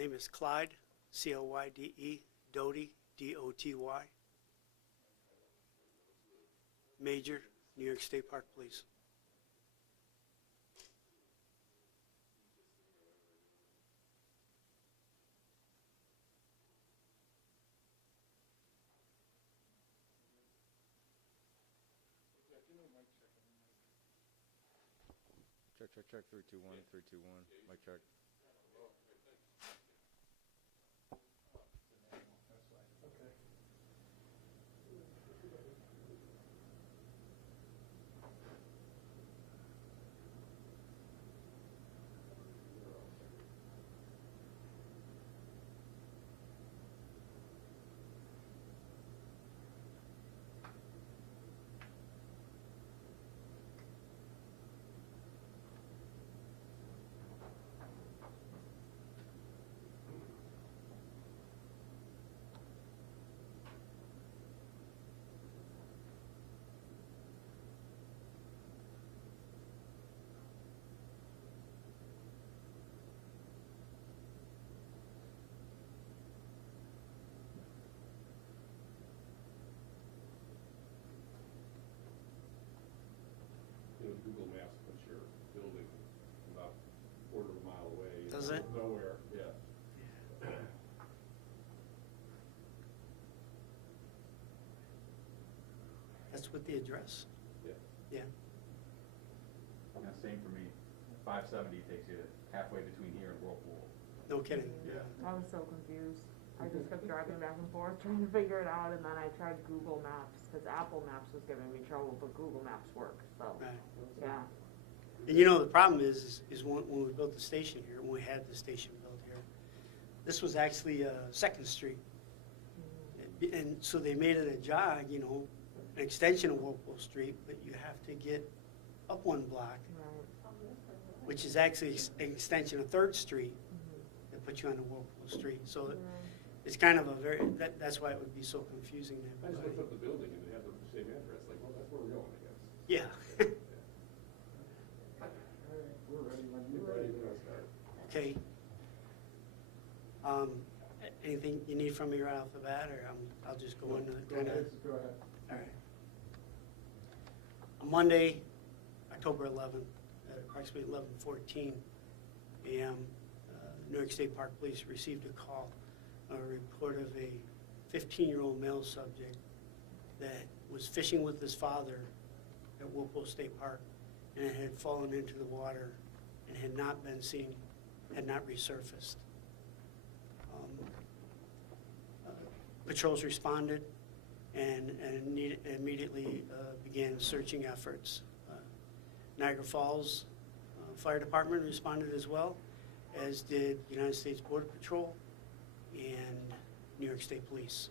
Name is Clyde, C-L-Y-D-E, Doty, D-O-T-Y. Major, New York State Park Police. Check 321, 321, mic check. Google Maps puts your building about a quarter of a mile away. Does it? Nowhere, yeah. That's what the address? Yeah. Yeah. Yeah, same for me. 570 takes you halfway between here and Whirlpool. No kidding? Yeah. I was so confused. I just kept driving back and forth trying to figure it out, and then I tried Google Maps, because Apple Maps was giving me trouble, but Google Maps worked, so, Right. yeah. And you know, the problem is when we built the station here, when we had the station built here, this was actually 2nd Street. And so they made it a jog, you know, an extension of Whirlpool Street, but you have to get up one block, Right. which is actually an extension of 3rd Street that puts you on the Whirlpool Street. So Right. it's kind of a very, that's why it would be so confusing to I just looked everybody. up the building and they had the same address, like, well, that's where we're going, I guess. Yeah. We're ready when you're ready, then I'll start. Okay. Anything you need from me right off the bat, or I'll just go into the. Go ahead. All right. On Monday, October 11th, at approximately 11:14 a.m., New York State Park Police received a call, a report of a 15-year-old male subject that was fishing with his father at Whirlpool State Park, and it had fallen into the water and had not been seen, had not resurfaced. Patrols responded and immediately began searching efforts. Niagara Falls Fire Department responded as well, as did United States Border Patrol and New York State Police.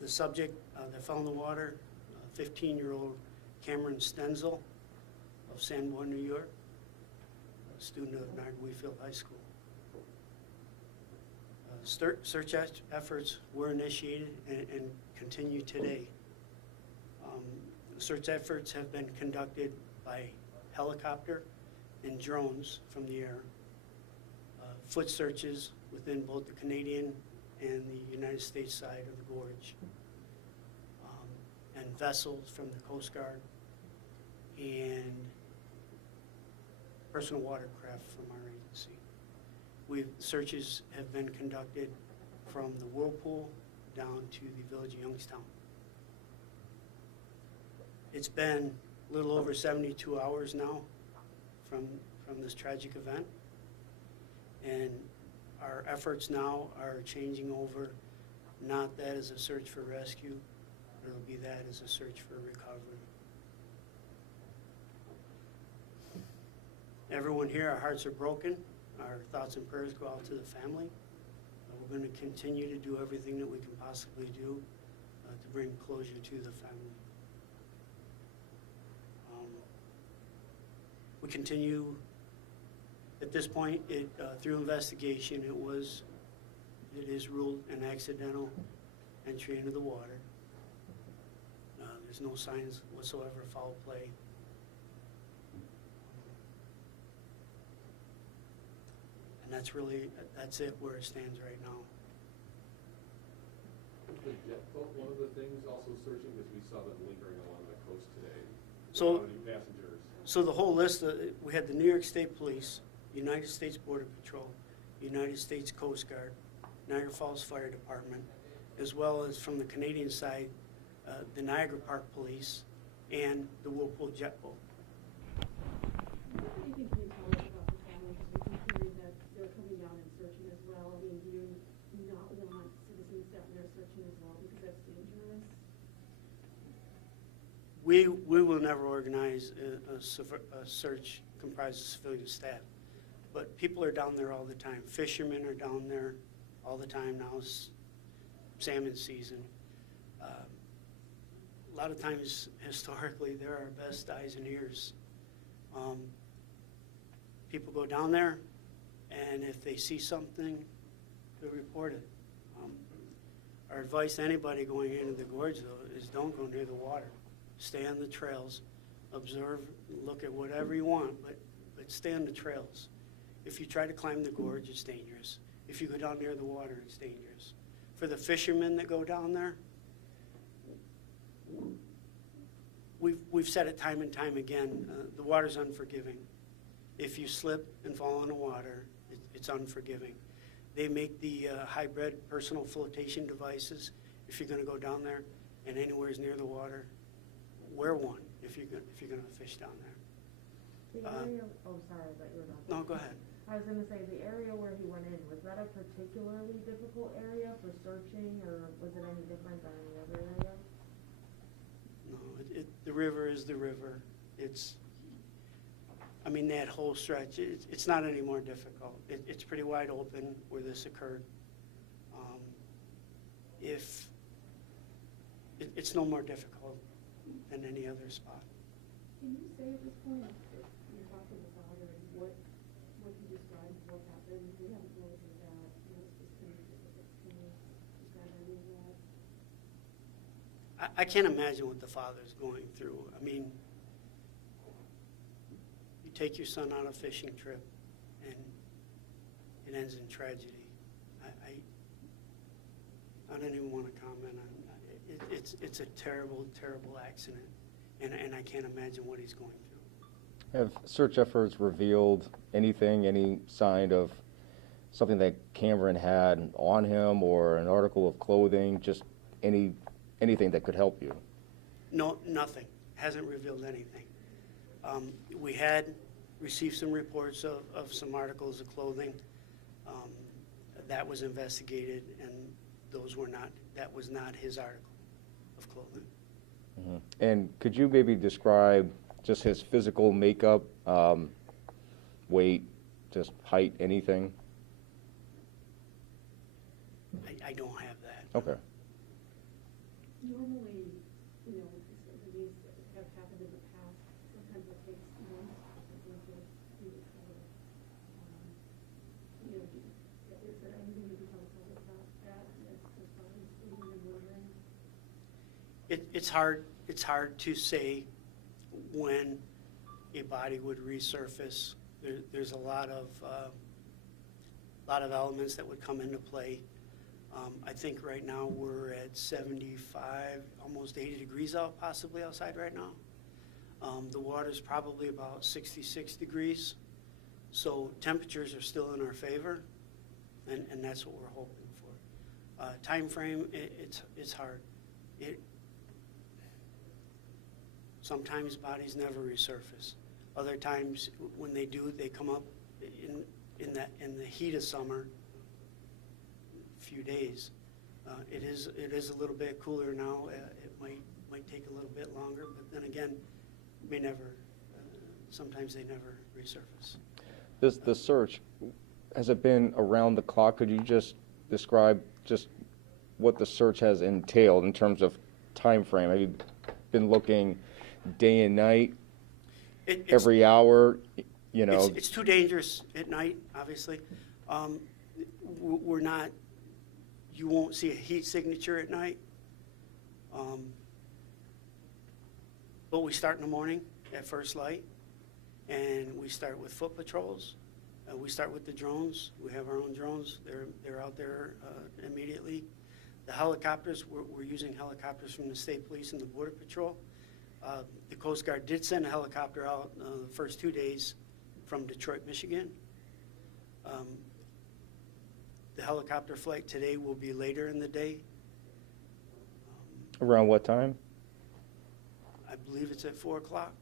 The subject that fell in the water, 15-year-old Cameron Stenzel of Sanborn, New York, a student of Niagara High School. Search efforts were initiated and continue today. Search efforts have been conducted by helicopter and drones from the air. Foot searches within both the Canadian and the United States side of the gorge. And vessels from the Coast Guard and personal watercraft from our agency. Searches have been conducted from the Whirlpool down to the village of Youngstown. It's been a little over 72 hours now from this tragic event. And our efforts now are changing over, not that as a search for rescue, but it'll be that as a search for recovery. Everyone here, our hearts are broken. Our thoughts and prayers go out to the family. We're going to continue to do everything that we can possibly do to bring closure to the family. We continue, at this point, through investigation, it is ruled an accidental entry into the water. There's no signs whatsoever of foul play. that's it where it stands right now. Was the jet boat one of the things also searching, because we saw them lingering along the coast today? So- Without any passengers. So the whole list, we had the New York State Police, United States Border Patrol, United States Coast Guard, Niagara Falls Fire Department, as well as from the Canadian side, the Niagara Park Police, and the Whirlpool Jet Boat. What do you think you can tell us about the family? Because we keep hearing that they're coming down and searching as well. I mean, do you not want citizens down there searching as well because that's dangerous? We will never organize a search comprised of civilian staff, but people are down there all the time. Fishermen are down there all the time now. It's salmon season. A lot of times, historically, they're our best eyes and ears. People go down there, and if they see something, they'll report it. Our advice to anybody going into the gorge, though, is don't go near the water. Stay on the trails, observe, look at whatever you want, but stay on the trails. If you try to climb the gorge, it's dangerous. If you go down near the water, it's dangerous. For the fishermen that go down there, we've said it time and time again, the water's unforgiving. If you slip and fall in the water, it's unforgiving. They make the hybrid personal flotation devices. If you're going to go down there and anywhere's near the water, wear one if you're going to fish down there. The area, oh, sorry, but you were not. No, go ahead. I was gonna say, the area where he went in, was that a particularly difficult area for searching, or was it any different than any other area? No, the river is the river. That whole stretch, it's not any more difficult. It's pretty wide open where this occurred. It's no more difficult than any other spot. Can you say at this point, if you're talking to the father, what you described, what happened? We haven't really heard that. It's just kind of specifics. Can you describe any of that? I can't imagine what the father's going through. You take your son on a fishing trip, and it ends in tragedy. I don't even want to comment on it. It's a terrible, terrible accident, and I can't imagine what he's going through. Have search efforts revealed anything, any sign of something that Cameron had on him, or an article of clothing, just anything that could help you? No, nothing. Hasn't revealed anything. We had received some reports of some articles of clothing. That was investigated, and that was not his article of clothing. Mm-hmm. And could you maybe describe just his physical makeup, weight, just height, anything? I don't have that. Okay. Normally, these have happened in the past. Sometimes it takes months for something to be discovered. Is there anything you can tell us about that as far as even wondering? It's hard to say when a body would resurface. There's a lot of elements that would come into play. I think right now we're at 75, almost 80 degrees out, possibly outside right now. The water's probably about 66 degrees, so temperatures are still in our favor, and that's what we're hoping for. Time frame, it's hard. Sometimes bodies never resurface. Other times, when they do, they come up in the heat of summer. Few days. It is a little bit cooler now. It might take a little bit longer, but then again, may never. Sometimes they never resurface. The search, has it been around the clock? Could you just describe just what the search has entailed in terms of time frame? Have you been looking day and night, every hour? It's too dangerous at night. Obviously, we're not. You won't see a heat signature at night. But we start in the morning at first light, and we start with foot patrols. We start with the drones. We have our own drones. They're out there immediately. The helicopters, we're using helicopters from the State Police and the Border Patrol. The Coast Guard did send a helicopter out the first 2 days from Detroit, Michigan. The helicopter flight today will be later in the day. Around what time? I believe it's at 4 o'clock.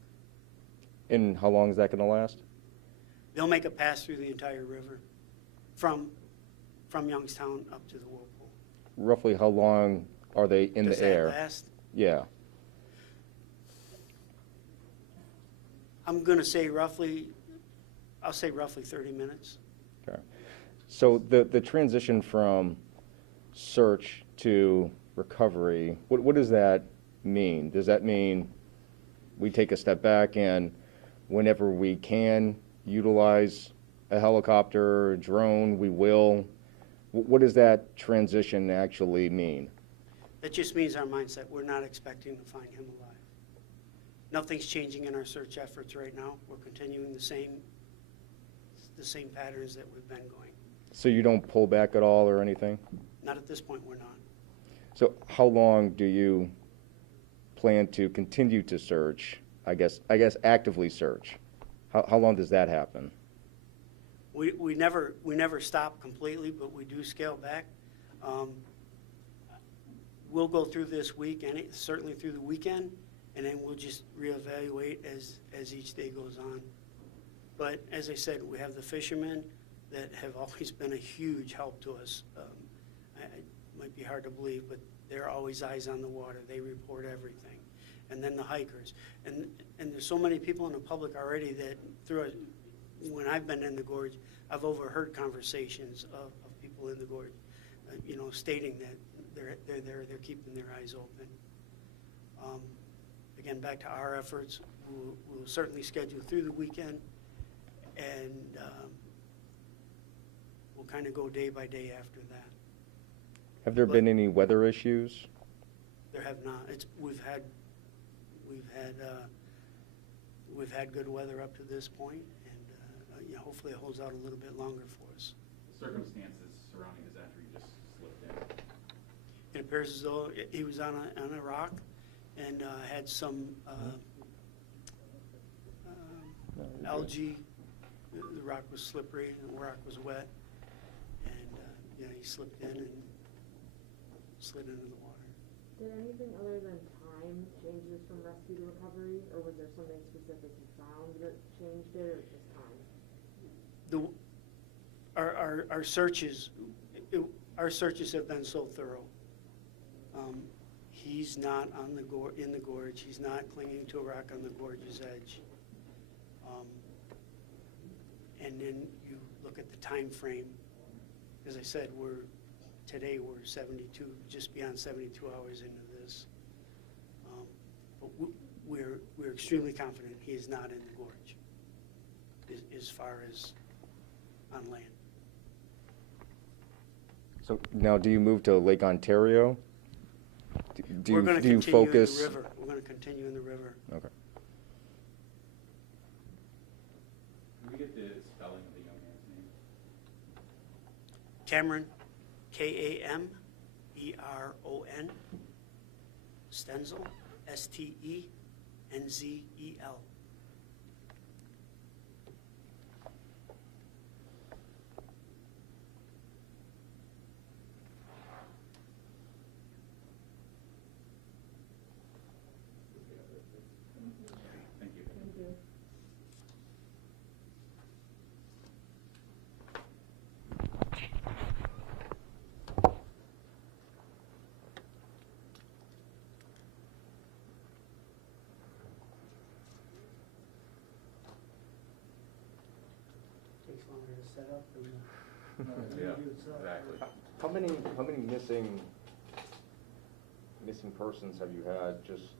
And how long is that going to last? They'll make a pass through the entire river from Youngstown up to the Whirlpool. Roughly how long are they in Does the that air? last? Yeah. I'm going to say roughly, I'll say roughly 30 minutes. Okay. So the transition from search to recovery, what does that mean? Does that mean we take a step back and whenever we can utilize a helicopter, a drone, we will? What does that transition actually mean? That just means our mindset. We're not expecting to find him alive. Nothing's changing in our search efforts right now. We're continuing the same patterns that we've been going. So you don't pull back at all or anything? Not at this point, we're not. So how long do you plan to continue to search? I guess actively search. How long does that happen? We never stop completely, but we do scale back. We'll go through this week and certainly through the weekend, and then we'll just reevaluate as each day goes on. But as I said, we have the fishermen that have always been a huge help to us. It might be hard to believe, but they're always eyes on the water. They report everything. And then the hikers. And there's so many people in the public already that when I've been in the gorge, I've overheard conversations of people in the gorge, stating that they're there, they're keeping their eyes open. Again, back to our efforts, we'll certainly schedule through the weekend, and we'll kind of go day by day after that. Have there been any weather issues? There have not. We've had good weather up to this point, and hopefully it holds out a little bit longer for us. Circumstances surrounding his entry just slipped in. It appears as though he was on a rock and had some algae. The rock was slippery and the rock was wet, and he slipped in and slid into the water. Did anything other than time change this from rescue to recovery, or was there something specific you found that changed it, or just time? Our searches, our searches have been so thorough. He's not in the gorge. He's not clinging to a rock on the gorge's edge. And then you look at the time frame. As I said, today we're 72, just beyond 72 hours into this. But we're extremely confident he is not in the gorge, as far as on land. So now, do you move to Lake Ontario? We're going to do you continue focus? in the river. We're going to continue in the river. Okay. Can we get the spelling of the young man's name? Cameron, Kameron, Stenzel, Stenzel. Thank you. Thank you. Takes longer to set up than the Yeah, interview itself. exactly. How many missing persons have you had just,